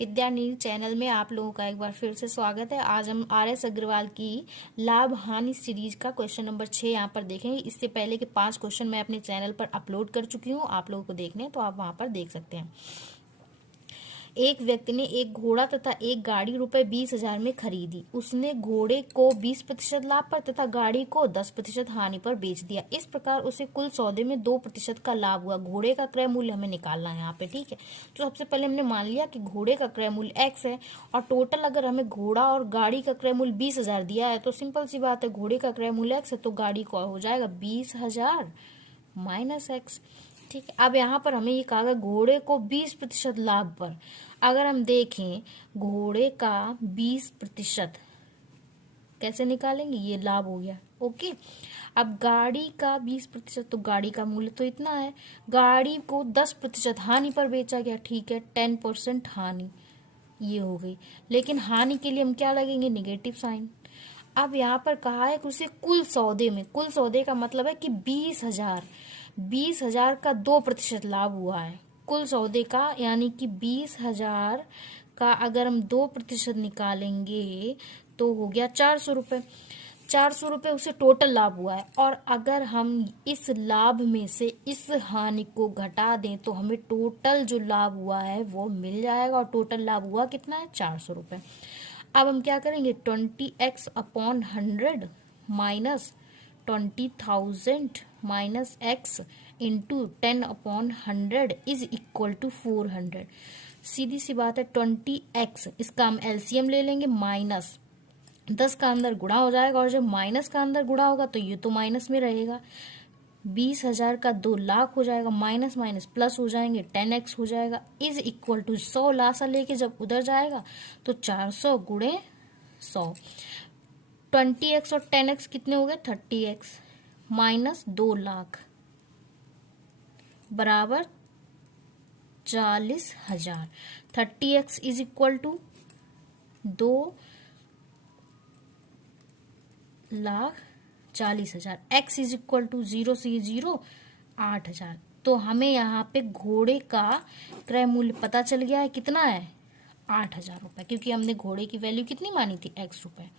विद्या news channel में आप लोगों का एक बार फिर से स्वागत है। आज हम RS अग्रवाल की लाभ हानि सीरीज का क्वेश्चन नंबर 6 यहाँ पर देखेंगे। इससे पहले के 5 क्वेश्चन मैं अपने चैनल पर अपलोड कर चुकी हूँ, आप लोगों को देखने हैं तो आप वहां पर देख सकते हैं। एक व्यक्ति ने एक घोड़ा तथा एक गाड़ी रुपए 20,000 में खरीदी। उसने घोड़े को 20% लाभ पर तथा गाड़ी को 10% हानि पर बेच दिया। इस प्रकार उसे कुल सौदे में 2% का लाभ हुआ। घोड़े का क्रय मूल्य हमें निकालना है यहाँ पे, ठीक है। तो सबसे पहले हमने मान लिया कि घोड़े का क्रय मूल्य x है और टोटल अगर हमें घोड़ा और गाड़ी का क्रय मूल्य 20,000 दिया है तो सिंपल सी बात है, घोड़े का क्रय मूल्य x है तो गाड़ी का हो जाएगा 20,000 माइनस x। ठीक है, अब यहाँ पर हमें ये कहा गया घोड़े को 20% लाभ पर। अगर हम देखें घोड़े का 20% कैसे निकालेंगे, ये लाभ हो गया। ओके, अब गाड़ी का 20%, तो गाड़ी का मूल्य तो इतना है। गाड़ी को 10% हानि पर बेचा गया, ठीक है, 10% हानि ये हो गई। लेकिन हानि के लिए हम क्या लगेंगे, नेगेटिव साइन। अब यहाँ पर कहा है कि उसे कुल सौदे में, कुल सौदे का मतलब है कि 20,000 का 2% लाभ हुआ है कुल सौदे का, यानी कि 20,000 का अगर हम 2% निकालेंगे तो हो गया 400 रुपये। 400 रुपये उसे टोटल लाभ हुआ है। और अगर हम इस लाभ में से इस हानि को घटा दें तो हमें टोटल जो लाभ हुआ है वो मिल जाएगा। और टोटल लाभ हुआ कितना है, 400 रुपये। अब हम क्या करेंगे, 20x upon 100 minus 20,000 minus x into 10 upon 100 is equal to 400। सीधी सी बात है, 20x इसका हम एलसीएम ले लेंगे, माइनस 10 का अंदर गुणा हो जाएगा और जब माइनस का अंदर गुणा होगा तो ये तो माइनस में रहेगा। 20,000 का 2 लाख हो जाएगा, माइनस माइनस प्लस हो जाएंगे, 10x हो जाएगा इज इक्वल टू 100 लासा लेके जब उधर जाएगा तो 400 गुणे 100। 20x और 10x कितने हो गए, 30x माइनस 2 लाख बराबर 40,000। 30x is equal to 2,40,000। x is equal to 0 से 0 8,000। तो हमें यहाँ पे घोड़े का क्रय मूल्य पता चल गया है, कितना है, 8,000 रुपये, क्योंकि हमने घोड़े की वैल्यू कितनी मानी थी, x रुपये।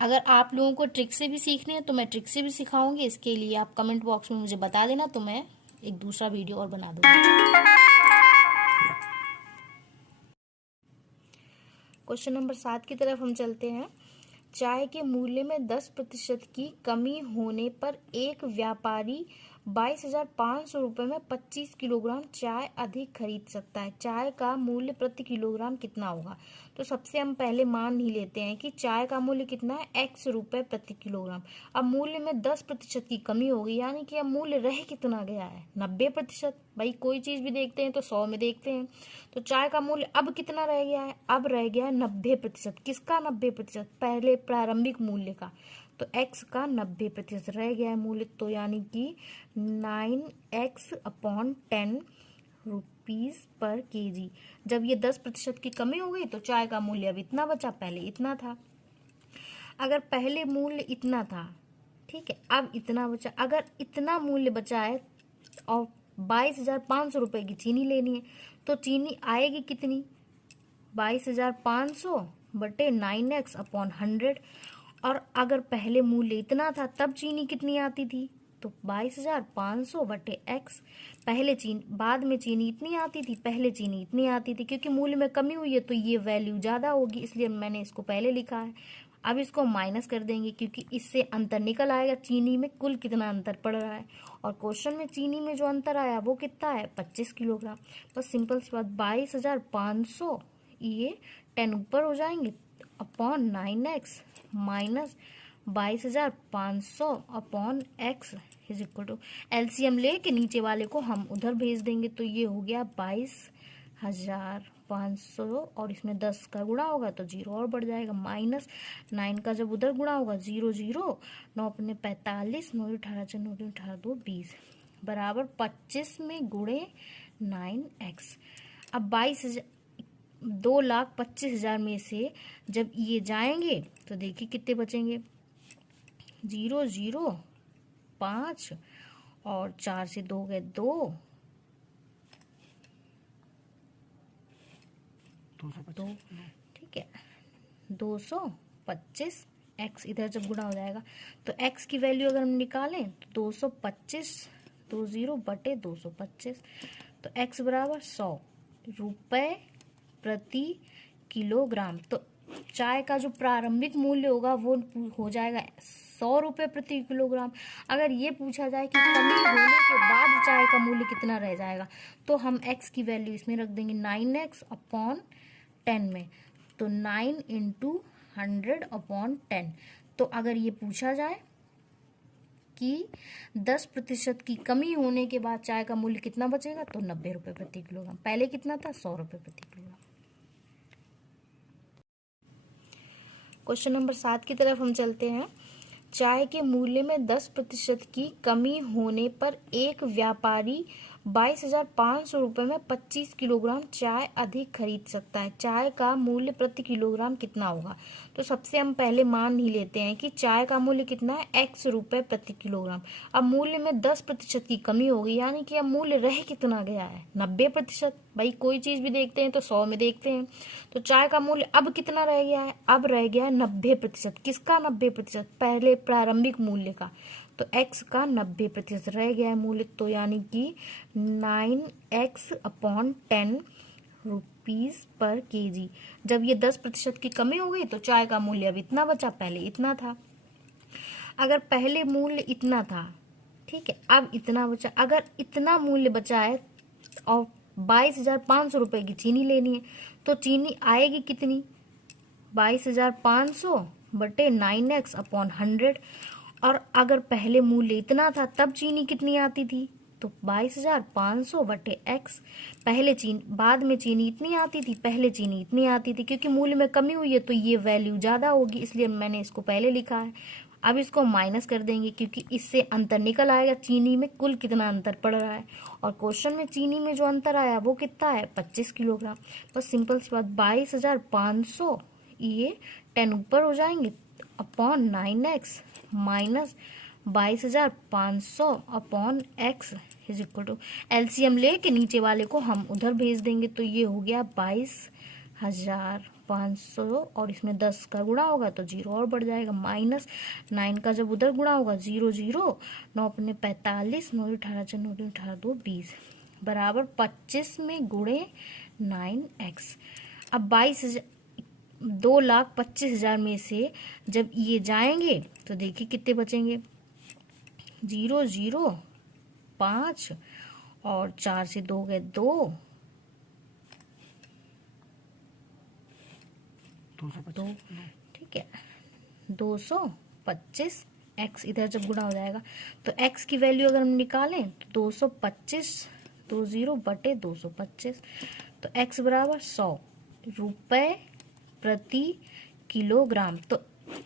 अगर आप लोगों को ट्रिक से भी सीखने हैं तो मैं ट्रिक से भी सिखाऊंगी। इसके लिए आप कमेंट बॉक्स में मुझे बता देना, तो मैं एक दूसरा वीडियो और बना दूंगी। क्वेश्चन नंबर 7 की तरफ हम चलते हैं। चाय के मूल्य में 10% की कमी होने पर एक व्यापारी 22,500 रुपये में 25 किलोग्राम चाय अधिक खरीद सकता है। चाय का मूल्य प्रति किलोग्राम कितना होगा। तो सबसे हम पहले मान ही लेते हैं कि चाय का मूल्य कितना है, x रुपये प्रति किलोग्राम। अब मूल्य में 10% की कमी होगी, यानी कि अब मूल्य रह कितना गया है, 90%। भाई कोई चीज भी देखते हैं तो 100 में देखते हैं। तो चाय का मूल्य अब कितना रह गया है, अब रह गया है 90%। किसका 90%, पहले प्रारंभिक मूल्य का। तो x का 90% रह गया है मूल्य, तो यानी कि 9x upon 10 rupees per KG. जब ये 10% की कमी हो गई तो चाय का मूल्य अब इतना बचा, पहले इतना था। अगर पहले मूल्य इतना था, ठीक है, अब इतना बचा। अगर इतना मूल्य बचा है और 22,500 रुपए की चीनी लेनी है तो चीनी आएगी कितनी, 22,500 बटे 9x अपॉन 100। और अगर पहले मूल्य इतना था तब चीनी कितनी आती थी, तो 22,500 बटे x। पहले चीनी, बाद में चीनी इतनी आती थी, पहले चीनी इतनी आती थी। क्योंकि मूल्य में कमी हुई है तो ये वैल्यू ज्यादा होगी, इसलिए मैंने इसको पहले लिखा है। अब इसको माइनस कर देंगे क्योंकि इससे अंतर निकल आएगा, चीनी में कुल कितना अंतर पड़ रहा है। और क्वेश्चन में चीनी में जो अंतर आया वो कितना है, 25 किलोग्राम। बस सिंपल सी बात, 22,500 ये 10 ऊपर हो जाएंगे upon 9x minus 22,500 upon x is equal to LCM लेके नीचे वाले को हम उधर भेज देंगे। तो ये हो गया 22,500 और इसमें 10 का गुणा होगा तो 0 और बढ़ जाएगा, माइनस 9 का जब उधर गुणा होगा 0 0 9 अपने 45 9 18 4 9 18 2 20 बराबर 25 में गुणे 9x। अब 2,25,000 में से जब ये जाएंगे तो देखिए कितने बचेंगे, 0 0 5 और 4 से 2 गए 2, 2, ठीक है, 225 x इधर जब गुणा हो जाएगा तो x की वैल्यू अगर हम निकालें तो 225 20/225, तो x बराबर 100 रुपए प्रति किलोग्राम। तो चाय का जो प्रारंभिक मूल्य होगा वो हो जाएगा 100 रुपए प्रति किलोग्राम। अगर ये पूछा जाए कि कमी होने के बाद चाय का मूल्य कितना रह जाएगा, तो हम x की वैल्यू इसमें रख देंगे 9x/10 में, तो 9 × 100/10। तो अगर ये पूछा जाए कि 10% की कमी होने के बाद चाय का मूल्य कितना बचेगा, तो 90 रुपए प्रति किलोग्राम। पहले कितना था, 100 रुपए प्रति किलोग्राम। क्वेश्चन नंबर 7 की तरफ हम चलते हैं। चाय के मूल्य में 10% की कमी होने पर एक व्यापारी 22,500 रुपये में 25 किलोग्राम चाय अधिक खरीद सकता है। चाय का मूल्य प्रति किलोग्राम कितना होगा? तो सबसे हम पहले मान ही लेते हैं कि चाय का मूल्य कितना है, x रुपये प्रति किलोग्राम। अब मूल्य में 10% की कमी होगी, यानी कि अब मूल्य रह कितना गया है, 90%। भाई कोई चीज भी देखते हैं तो 100 में देखते हैं, तो चाय का मूल्य अब कितना रह गया है, अब रह गया है 90%। किसका 90%? पहले प्रारंभिक मूल्य का। तो x का 90% रह गया है मूल्य, तो यानी कि 9x/10 रुपीज पर kg। जब ये 10% की कमी हो गई तो चाय का मूल्य अब इतना बचा, पहले इतना था। अगर पहले मूल्य इतना था, ठीक है, अब इतना बचा। अगर इतना मूल्य बचा है और 22,500 रुपए की चीनी लेनी है, तो चीनी आएगी कितनी, 22,500 बटे 9x/100। और अगर पहले मूल्य इतना था तब चीनी कितनी आती थी, तो 22,500 बटे x। पहले चीनी, बाद में चीनी इतनी आती थी, पहले चीनी इतनी आती थी। क्योंकि मूल्य में कमी हुई है तो ये वैल्यू ज्यादा होगी, इसलिए मैंने इसको पहले लिखा है। अब इसको माइनस कर देंगे क्योंकि इससे अंतर निकल आएगा, चीनी में कुल कितना अंतर पड़ रहा है। और क्वेश्चन में चीनी में जो अंतर आया वो कितना है, 25 किलोग्राम। बस सिंपल सी बात, 22,500 ये 10 ऊपर हो जाएंगे upon 9x minus 22,500/x is equal to LCM लेके नीचे वाले को हम उधर भेज देंगे। तो ये हो गया 22,500 और इसमें 10 का गुणा होगा तो 0 और बढ़ जाएगा, माइनस 9 का जब उधर गुणा होगा 0 0 9 अपने 45 9 18 4 9 18 2 20 बराबर 25 में गुणे 9x। अब 2,25,000 में से जब ये जाएंगे तो देखिए कितने बचेंगे, 0 0 5 और 4 से 2 गए 2 2, ठीक है, 225 x इधर जब गुणा हो जाएगा तो x की वैल्यू अगर हम निकालें तो 225 20/225, तो x बराबर 100 रुपए प्रति किलोग्राम। तो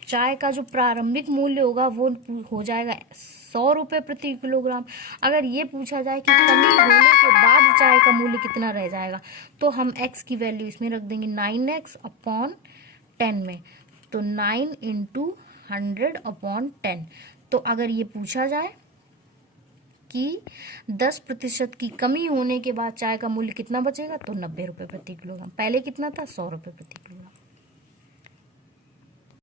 चाय का जो प्रारंभिक मूल्य होगा वो हो जाएगा 100 रुपए प्रति किलोग्राम। अगर ये पूछा जाए कि कमी होने के बाद चाय का मूल्य कितना रह जाएगा, तो हम x की वैल्यू इसमें रख देंगे 9x/10 में, तो 9 × 100/10। तो अगर ये पूछा जाए कि 10% की कमी होने के बाद चाय का मूल्य कितना बचेगा, तो 90 रुपए प्रति किलोग्राम। पहले कितना था, 100 रुपए प्रति किलोग्राम।